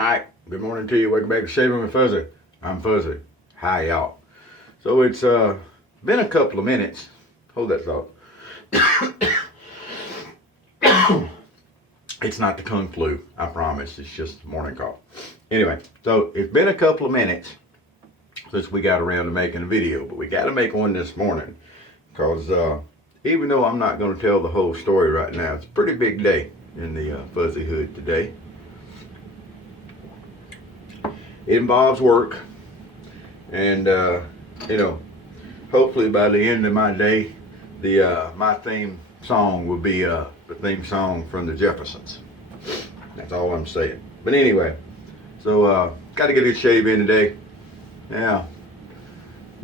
Alright, good morning to you. Welcome back to Shaving with Fuzzy. I'm Fuzzy. Hi, y'all. So it's been a couple of minutes. Hold that thought. It's not the kung flu, I promise. It's just morning cough. Anyway, so it's been a couple of minutes since we got around to making a video, but we got to make one this morning because even though I'm not going to tell the whole story right now, it's a pretty big day in the Fuzzyhood today. It involves work, and hopefully by the end of my day, my theme song will be the theme song from the Jeffersons. That's all I'm saying. But anyway, so got to get a shave in today. Now,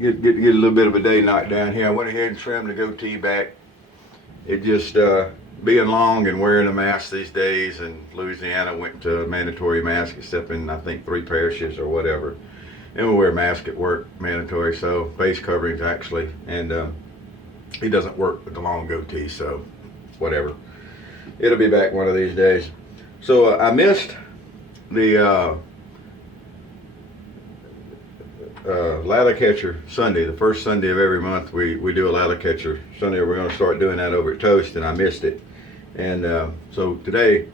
get a little bit of a day knocked down here. I went ahead and trimmed the goatee back. It just being long and wearing a mask these days, in Louisiana went to a mandatory mask except in I think 3 parishes or whatever, and we wear a mask at work, mandatory, so face coverings actually, and it doesn't work with the long goatee, so whatever, it'll be back one of these days. So I missed the lather catcher Sunday, the first Sunday of every month. We do a lather catcher Sunday. We're going to start doing that over at Toast, and I missed it. And so today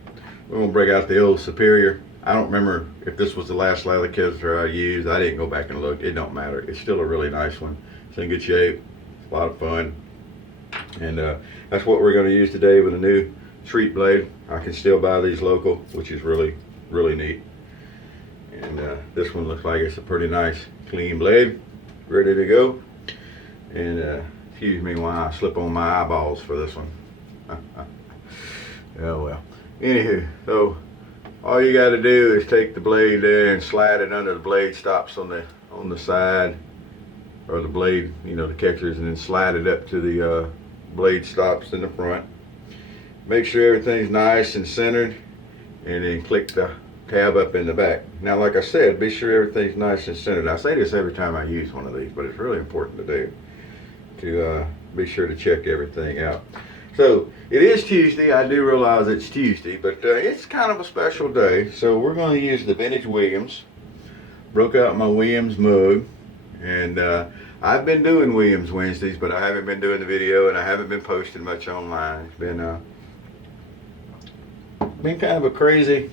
we're going to break out the old Superior. I don't remember if this was the last lather catcher I used. I didn't go back and look. It don't matter. It's still a really nice one. It's in good shape. It's a lot of fun. And that's what we're going to use today with a new treat blade. I can still buy these local, which is really, really neat. And this one looks like it's a pretty nice clean blade, ready to go. And excuse me while I slip on my eyeballs for this one. Oh well. Anywho, so all you got to do is take the blade there and slide it under the blade stops on the side, or the blade, the catchers, and then slide it up to the blade stops in the front. Make sure everything's nice and centered, and then click the tab up in the back. Now, like I said, be sure everything's nice and centered. I say this every time I use one of these, but it's really important to do, to be sure to check everything out. So it is Tuesday. I do realize it's Tuesday, but it's kind of a special day. So we're going to use the vintage Williams. Broke out my Williams mug, and I've been doing Williams Wednesdays, but I haven't been doing the video, and I haven't been posting much online. It's been kind of a crazy,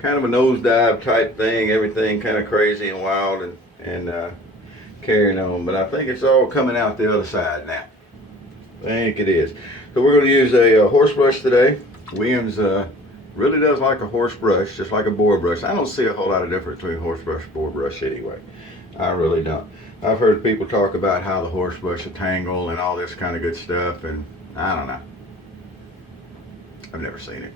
kind of a nosedive type thing, everything kind of crazy and wild and carrying on. But I think it's all coming out the other side now. I think it is. So we're going to use a horse brush today. Williams really does like a horse brush, just like a boar brush. I don't see a whole lot of difference between horse brush and boar brush anyway. I really don't. I've heard people talk about how the horse brush will tangle and all this kind of good stuff, and I don't know. I've never seen it.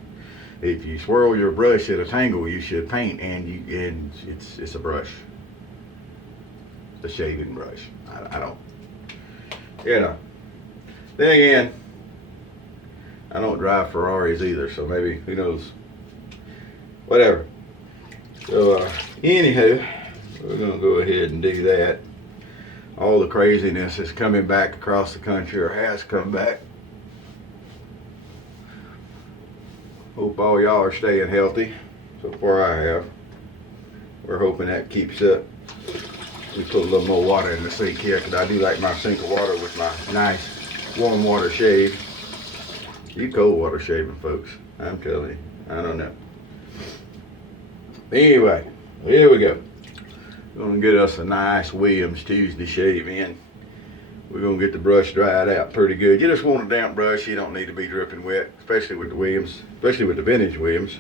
If you swirl your brush at a tangle, you should paint, and it's a brush. It's a shaving brush. I don't. Then again, I don't drive Ferraris either, so maybe, who knows. Whatever. So anywho, we're gonna go ahead and do that. All the craziness is coming back across the country, or has come back. Hope all y'all are staying healthy. So far I have. We're hoping that keeps up. We put a little more water in the sink here, because I do like my sink of water with my nice warm water shave. You cold water shaving, folks. I'm telling you. I don't know. Anyway, here we go. We're going to get us a nice Williams Tuesday shave in. We're going to get the brush dried out pretty good. You just want a damp brush. You don't need to be dripping wet, especially with the Williams, especially with the vintage Williams.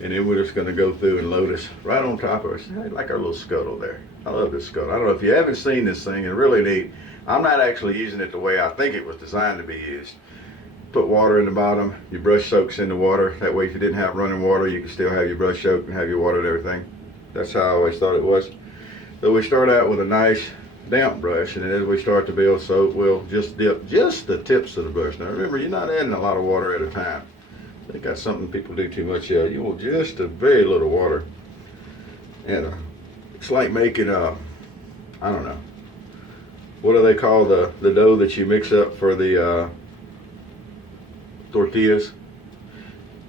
And then we're just going to go through and load us right on top of us, like our little scuttle there. I love this scuttle. I don't know if you haven't seen this thing. It's really neat. I'm not actually using it the way I think it was designed to be used. Put water in the bottom. Your brush soaks in the water. That way, if you didn't have running water, you can still have your brush soaked and have your water and everything. That's how I always thought it was. So we start out with a nice damp brush, and then as we start to build soap, we'll just dip just the tips of the brush. Now remember, you're not adding a lot of water at a time. I think that's something people do too much of. You want just a very little water. And it's like making I don't know, what do they call the dough that you mix up for the tortillas?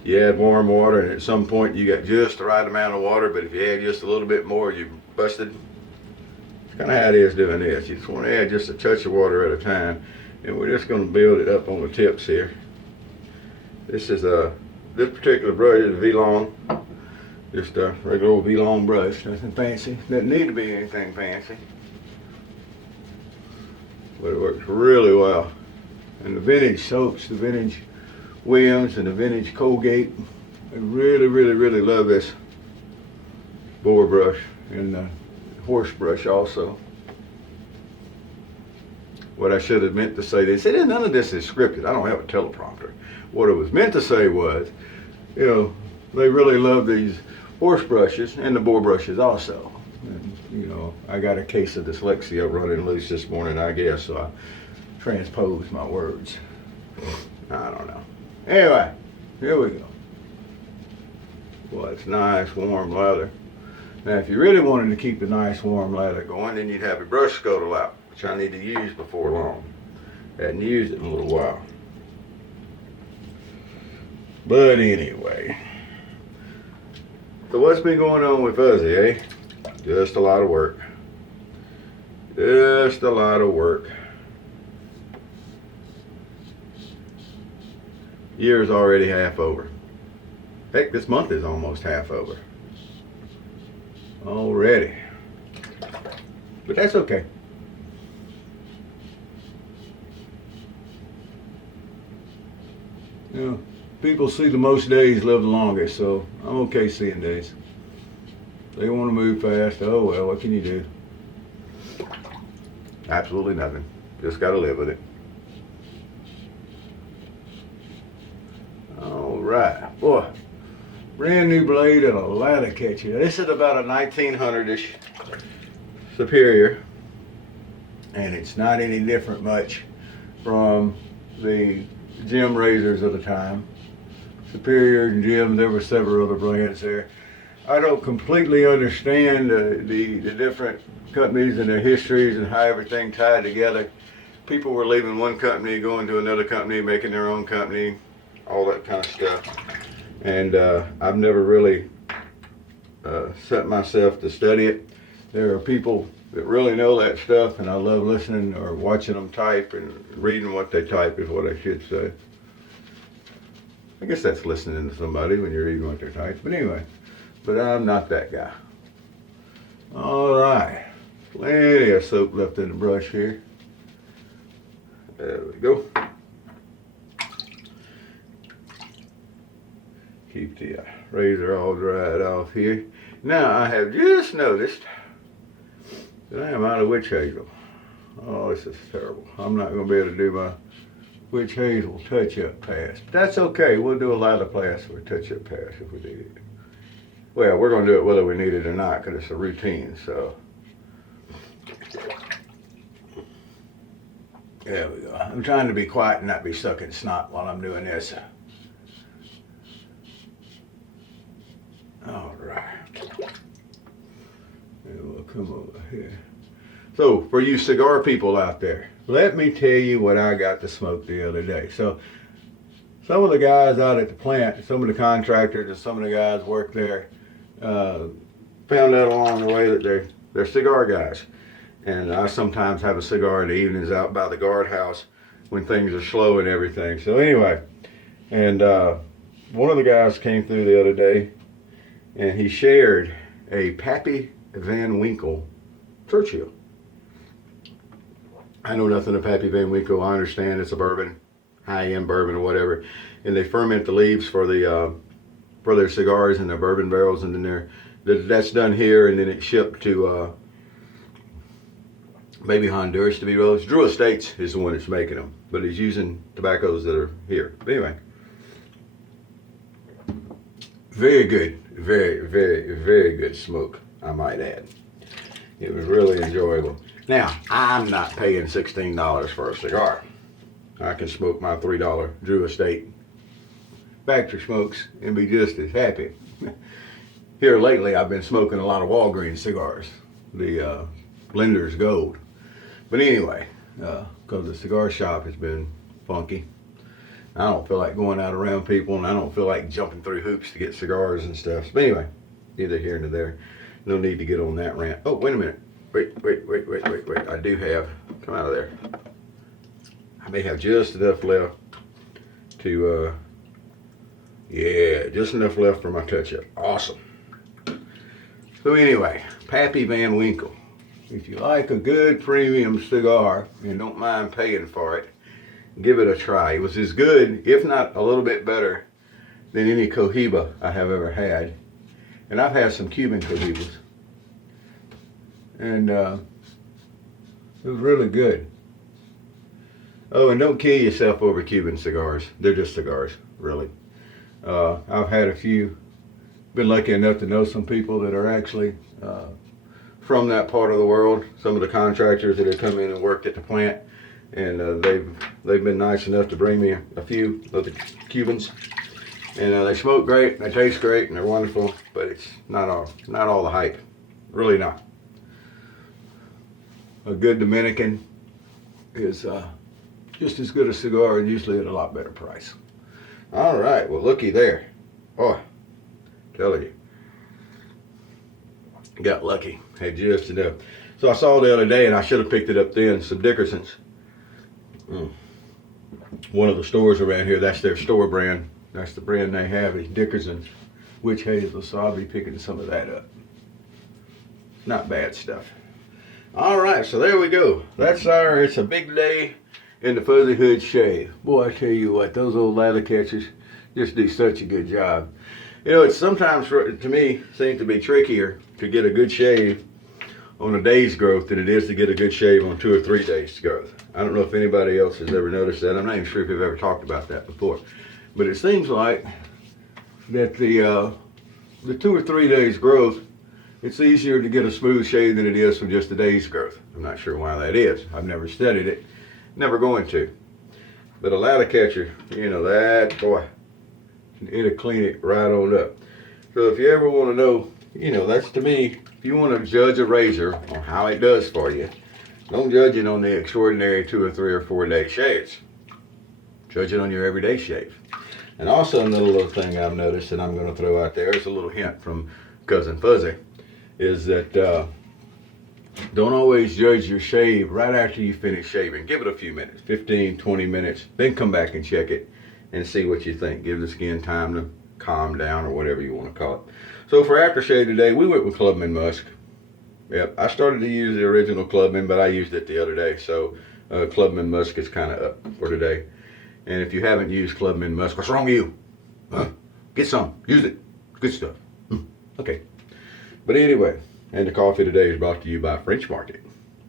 You add warm water, and at some point you got just the right amount of water, but if you add just a little bit more, you busted. It's kind of how it is doing this. You just want to add just a touch of water at a time, and we're just going to build it up on the tips here. This is this particular brush is a V-long, just a regular old V-long brush, nothing fancy. Doesn't need to be anything fancy, but it works really well. And the vintage soaps, the vintage Williams and the vintage Colgate, I really, really, really love this boar brush and the horse brush also. What I should have meant to say, they said none of this is scripted. I don't have a teleprompter. What it was meant to say was, you know, they really love these horse brushes and the boar brushes also. And, you know, I got a case of dyslexia running loose this morning, I guess, so I transposed my words. I don't know. Anyway, here we go. Well, it's nice warm lather. Now, if you really wanted to keep the nice warm lather going, then you'd have a brush scuttle out, which I need to use before long. Hadn't used it in a little while. But anyway, so what's been going on with Fuzzy, eh? Just a lot of work. Just a lot of work. Year's already half over. Heck, this month is almost half over. Already. But that's okay. You know, people see the most days live the longest, so I'm okay seeing days. They want to move fast. Oh well, what can you do? Absolutely nothing. Just got to live with it. All right, boy. Brand new blade and a ladder catcher. This is about a 1900-ish Superior, and it's not any different much from the Gem razors of the time. Superior and Gem, there were several other brands there. I don't completely understand the different companies and their histories and how everything tied together. People were leaving one company, going to another company, making their own company, all that kind of stuff. And I've never really set myself to study it. There are people that really know that stuff, and I love listening or watching them type and reading what they type is what I should say. I guess that's listening to somebody when you're reading what they type. But anyway, but I'm not that guy. All right, plenty of soap left in the brush here. There we go. Keep the razor all dried off here. Now I have just noticed that I am out of witch hazel. Oh, this is terrible. I'm not going to be able to do my witch hazel touch-up pass. But that's okay. We'll do a lather pass or a touch-up pass if we need it. Well, we're going to do it whether we need it or not because it's a routine, so. There we go. I'm trying to be quiet and not be sucking snot while I'm doing this. All right. And we'll come over here. So, for you cigar people out there, let me tell you what I got to smoke the other day. So, some of the guys out at the plant, some of the contractors and some of the guys work there, found out along the way that they're cigar guys. And I sometimes have a cigar in the evenings out by the guardhouse when things are slow and everything. So anyway, and one of the guys came through the other day, and he shared a Pappy Van Winkle Churchill. I know nothing of Pappy Van Winkle. I understand it's a bourbon, high-end bourbon or whatever, and they ferment the leaves for their cigars and their bourbon barrels, and then that's done here, and then it's shipped to maybe Honduras to be roasted. Drew Estates is the one that's making them, but he's using tobaccos that are here. But anyway, very good, very, very, very good smoke, I might add. It was really enjoyable. Now, I'm not paying $16 for a cigar. I can smoke my $3 Drew Estate factory smokes and be just as happy. Here lately, I've been smoking a lot of Walgreens cigars, the Blender's Gold. But anyway, because the cigar shop has been funky, I don't feel like going out around people, and I don't feel like jumping through hoops to get cigars and stuff. But anyway, neither here nor there. No need to get on that rant. Oh, wait a minute. Wait. I do have, come out of there. I may have just enough left to, yeah, just enough left for my touch-up. Awesome. So anyway, Pappy Van Winkle. If you like a good premium cigar and don't mind paying for it, give it a try. It was as good, if not a little bit better, than any Cohiba I have ever had. And I've had some Cuban Cohibas. And it was really good. Oh, and don't kill yourself over Cuban cigars. They're just cigars, really. I've had a few, been lucky enough to know some people that are actually from that part of the world. Some of the contractors that have come in and worked at the plant. And they've been nice enough to bring me a few of the Cubans. And they smoke great, they taste great, and they're wonderful, but it's not all the hype. Really not. A good Dominican is just as good a cigar and usually at a lot better price. All right, well, looky there. Boy, telling you. Got lucky, had just enough. So I saw the other day, and I should have picked it up then, some Dickersons. One of the stores around here, that's their store brand. That's the brand they have, is Dickerson's Witch Hazel, so I'll be picking some of that up. Not bad stuff. All right, so there we go. It's a big day in the Fuzzyhood shave. Boy, I tell you what, those old lather catchers just do such a good job. You know, it's sometimes, to me, seems to be trickier to get a good shave on a day's growth than it is to get a good shave on 2 or 3 days growth. I don't know if anybody else has ever noticed that. I'm not even sure if we've ever talked about that before. But it seems like that the 2 or 3 days growth, it's easier to get a smooth shave than it is from just a day's growth. I'm not sure why that is. I've never studied it. Never going to. But a lather catcher, you know, that, boy, it'll clean it right on up. So if you ever want to know, you know, that's to me, if you want to judge a razor on how it does for you, don't judge it on the extraordinary 2 or 3 or 4 day shaves. Judge it on your everyday shave. And also another little thing I've noticed that I'm going to throw out there, it's a little hint from Cousin Fuzzy, is that don't always judge your shave right after you finish shaving. Give it a few minutes, 15, 20 minutes, then come back and check it and see what you think. Give the skin time to calm down or whatever you want to call it. So for aftershave today, we went with Clubman Musk. Yep, I started to use the original Clubman, but I used it the other day. So Clubman Musk is kind of up for today. And if you haven't used Clubman Musk, what's wrong with you? Huh? Get some, use it. Good stuff. Okay. But anyway, and the coffee today is brought to you by French Market.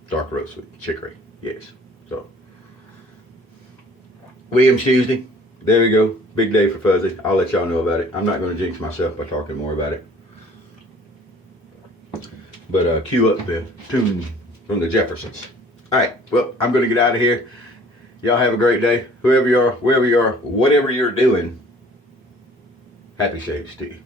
Dark roast with chicory. Yes. So, Williams Tuesday. There we go. Big day for Fuzzy. I'll let y'all know about it. I'm not going to jinx myself by talking more about it. But cue up the tune from the Jeffersons. All right. Well, I'm going to get out of here. Y'all have a great day. Whoever you are, wherever you are, whatever you're doing, happy shaves to you.